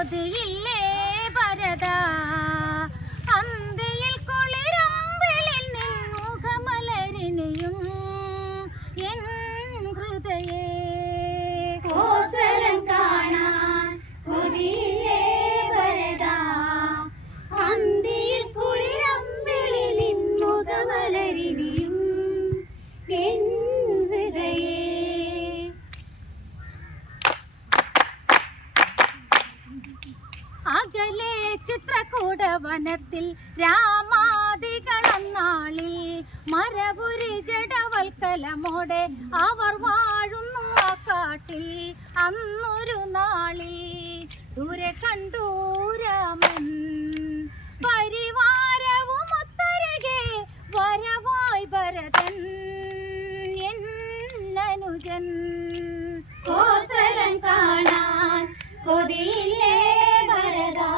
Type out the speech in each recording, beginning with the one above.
കൊതിയില്ലേ ഭരത? അകലെ ചിത്രകൂട വനത്തിൽ രാമാദികളന്നാളിൽ മരപുരി ജഡവൽക്കലമോടെ അവർ വാഴുന്നു ആ കാട്ടിൽ അന്നൊരു നാളിൽ. ദൂരെ കണ്ടു പരിവാരവും ഒത്തരകെ വരവായി ഭരതൻ. എന്നനുജൻ കോസലം കാണാൻ കൊതിയില്ലേ വരദാ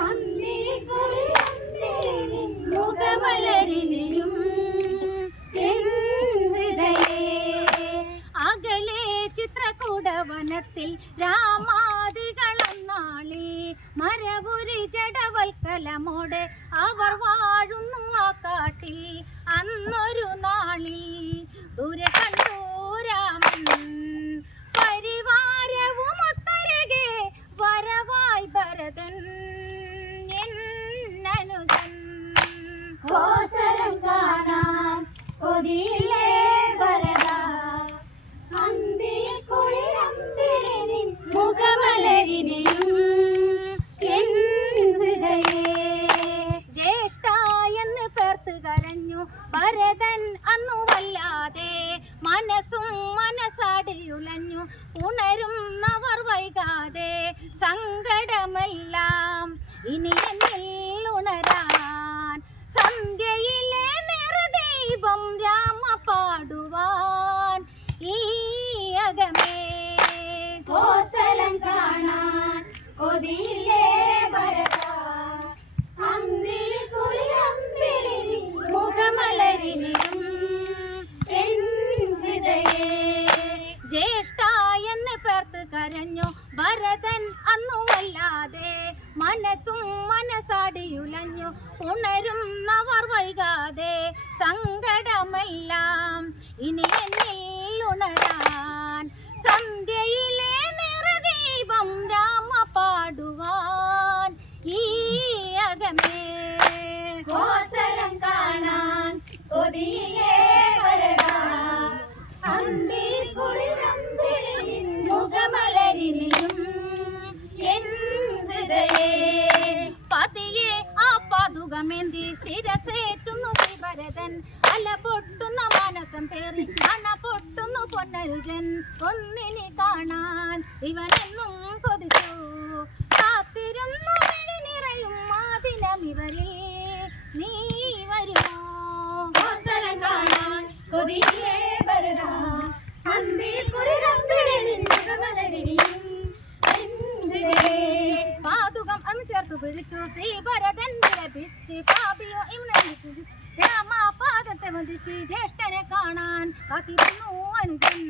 അന്തിയിൽ കുളിരമ്പിളിലിൻ മുഖമലരിനെയും എൻ ഹൃദയേ അകലെ ചിത്രകൂട വനത്തിൽ രാമാദികളന്നാളി മരപുരി ജടവൽക്കലമോടെ അവർ വാഴുന്നു ആ കാട്ടിൽ അന്നൊരു നാളിൽ ദൂരെ കണ്ടു മുഖമലരിനെയും എൻ ഹൃദയേ ജ്യേഷ്ഠ കരഞ്ഞു. ഭരതൻ അന്നു വല്ലാതെ മനസ്സും മനസ്സാടിയുലഞ്ഞു. ഉണരുന്നവർ വൈകാതെ സങ്കടമെല്ലാം ഇനി എന്നിൽ ഉണരാൻ സന്ധ്യയിലെ നിറദൈവം രാമ പാടുവാൻ ഈ അകമേ കോസലം കാണാൻ കൊതിയില്ലേ വരദാ അന്തിയിൽ കുളിരമ്പിളിലിൻ മുഖമലരിനിലും എൻ ഹൃദയേ ജ്യേഷ്ഠ എന്ന് പേർത്ത് കരഞ്ഞു ഭരതൻ അന്നു വല്ലാതെ മനസ്സും മനസ്സാടിയുലഞ്ഞു ഉണരുന്നവർ വൈകാതെ സങ്കടമെല്ലാം ഇനി എന്നിൽ ഉണരാൻ സന്ധ്യയിലെ നിറദീപം രാമ പാടുവാൻ ഈ അകമേ കോസലം കാണാൻ കൊതിയില്ലേ ശിരസേറ്റുന്നു ശ്രീഭരതൻ. അല പൊട്ടുന്ന മനസ്സം പേറി. അണ പൊട്ടുന്നു പൊന്നരുജൻ ഒന്നിനെ കാണാൻ ഇവനെന്നും കൊതിച്ചു. കാത്തിരുന്നു നിറയും മാതിനം ഇവരിൽ. നീ വരുമോ? കോസലം കാണാൻ കൊതിയില്ലേ. പിടിച്ചു ശ്രീഭരതൻ വിലപിച്ച് പാപിയോ ഇവനെ രാമ പാദത്തെ വധിച്ച് ജ്യേഷ്ഠനെ കാണാൻ കാത്തിരുന്നു അനുജൻ